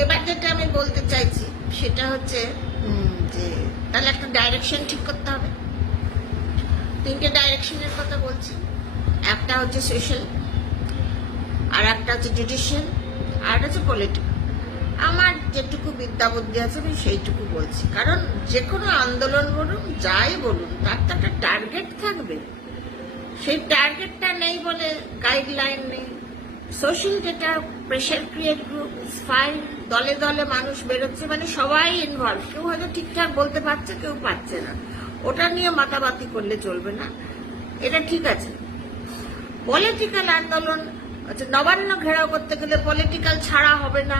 এবার যেটা আমি বলতে চাইছি, সেটা হচ্ছে যে তাহলে একটা ডাইরেকশন ঠিক করতে হবে। তিনটে ডাইরেকশনের কথা বলছি। একটা হচ্ছে সোশ্যাল আর একটা হচ্ছে জুডিশিয়াল আর একটা হচ্ছে পলিটিক্যাল আমার যেটুকু বিদ্যা বুদ্ধি আছে, আমি সেইটুকু বলছি। কারণ যে কোনো আন্দোলন বলুন, যাই বলুন, তার তো একটা টার্গেট থাকবে। সেই টার্গেটটা নেই বলে গাইডলাইন নেই। সোশ্যাল যেটা প্রেশার ক্রিয়েট গ্রুপ ফাইন দলে দলে মানুষ বেরোচ্ছে মানে সবাই ইনভলভ কেউ হয়তো ঠিকঠাক বলতে পারছে, কেউ পারছে না। ওটা নিয়ে মাতাবাতি করলে চলবে না। এটা ঠিক আছে। পলিটিক্যাল আন্দোলন হচ্ছে নবান্ন ঘেরাও করতে গেলে পলিটিক্যাল ছাড়া হবে না।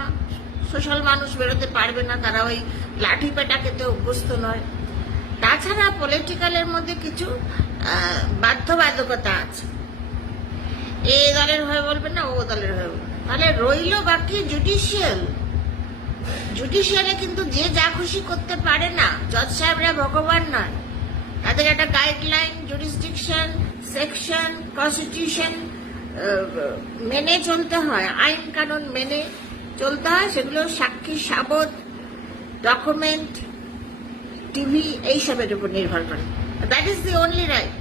সোশ্যাল মানুষ বেরোতে পারবে না, তারা ওই লাঠি পেটা খেতে অভ্যস্ত নয়। তাছাড়া পলিটিক্যালের মধ্যে কিছু বাধ্যবাধকতা আছে। এ দলের হয়ে বলবেন না, ও দলের হয়ে বলবে তাহলে রইল বাকি জুডিশিয়াল জুডিশিয়ালে কিন্তু যে যা খুশি করতে পারে না জজ সাহেবরা ভগবান নয়। তাদের একটা গাইডলাইন জুডিসডিকশন সেকশন কনস্টিটিউশন মেনে চলতে হয়, আইন কানুন মেনে চলতে হয়, সেগুলো সাক্ষী, সাবত ডকুমেন্ট টিভি এইসবের উপর নির্ভর করে। That is the only right